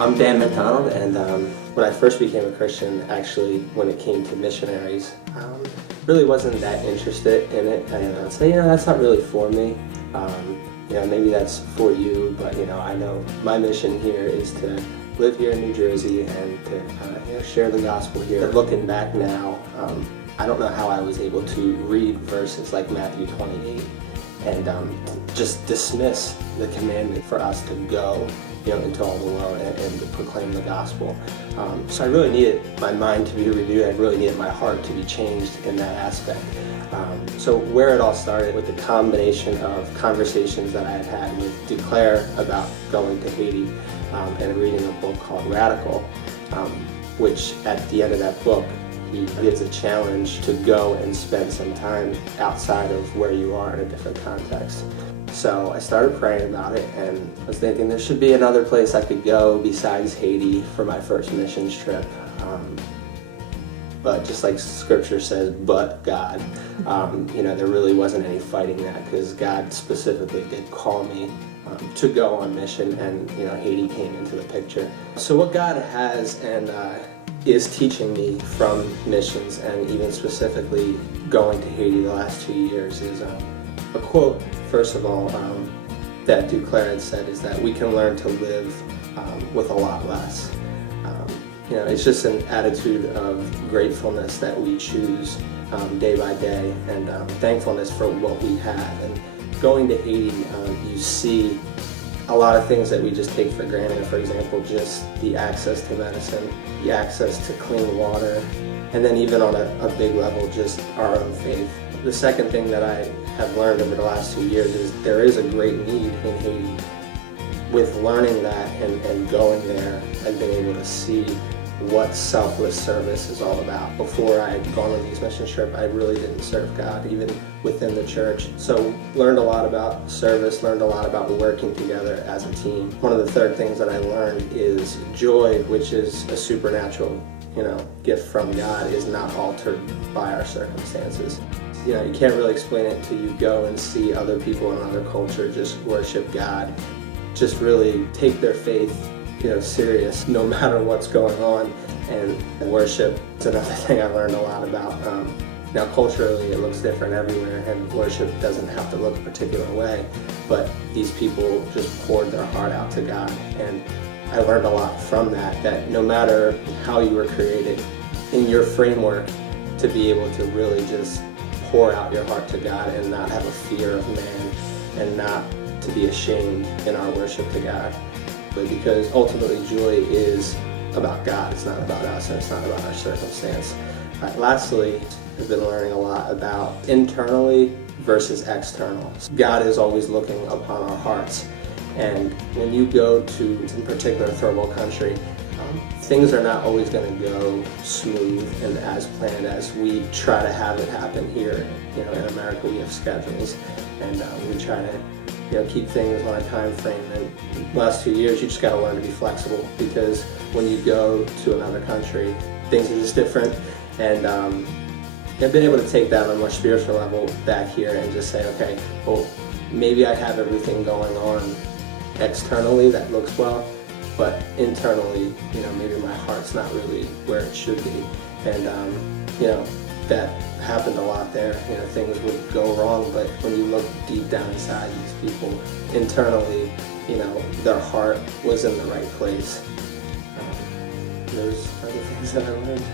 I'm Dan McDonald, and when I first became a Christian, actually, when it came to missionaries, really wasn't that interested in it. And I'd say, that's not really for me. Maybe that's for you, but I know my mission here is to live here in New Jersey and to share the gospel here. Looking back now, I don't know how I was able to read verses like Matthew 28 and just dismiss the commandment for us to go into all the world and to proclaim the gospel. So I really needed my mind to be renewed. I really needed my heart to be changed in that aspect. So where it all started with the combination of conversations that I had had with Duclair about going to Haiti and reading a book called Radical, which at the end of that book, he gives a challenge to go and spend some time outside of where you are in a different context. So I started praying about it and was thinking there should be another place I could go besides Haiti for my first missions trip. But just like Scripture says, but God, there really wasn't any fighting that because God specifically did call me to go on mission, and Haiti came into the picture. So what God has and is teaching me from missions, and even specifically going to Haiti the last 2 years, is a quote, first of all, that Duclair had said, is that we can learn to live with a lot less. It's just an attitude of gratefulness that we choose day by day, and thankfulness for what we have. And going to Haiti, you see a lot of things that we just take for granted. For example, just the access to medicine, the access to clean water, and then even on a big level, just our own faith. The second thing that I have learned over the last 2 years is there is a great need in Haiti. With learning that and going there, I've been able to see what selfless service is all about. Before I had gone on these mission trips, I really didn't serve God, even within the church. So learned a lot about service, learned a lot about working together as a team. One of the third things that I learned is joy, which is a supernatural gift from God, is not altered by our circumstances. You can't really explain it until you go and see other people in another culture just worship God, just really take their faith serious no matter what's going on. And worship is another thing I learned a lot about. Now culturally it looks different everywhere, and worship doesn't have to look a particular way, but these people just poured their heart out to God, and I learned a lot from that no matter how you were created, in your framework, to be able to really just pour out your heart to God and not have a fear of man, and not to be ashamed in our worship to God. But because ultimately joy is about God, it's not about us, and it's not about our circumstance. Lastly, I've been learning a lot about internally versus external. God is always looking upon our hearts, and when you go to, in particular, a third world country, things are not always going to go smooth and as planned as we try to have it happen here. In America, we have schedules, and we try to keep things on a time frame. And the last 2 years, you just got to learn to be flexible, because when you go to another country, things are just different. And I've been able to take that on a more spiritual level back here and just say, okay, well, maybe I have everything going on externally that looks well, but internally, maybe my heart's not really where it should be. And that happened a lot there. Things would go wrong, but when you look deep down inside these people, internally, their heart was in the right place. Those are the things that I learned.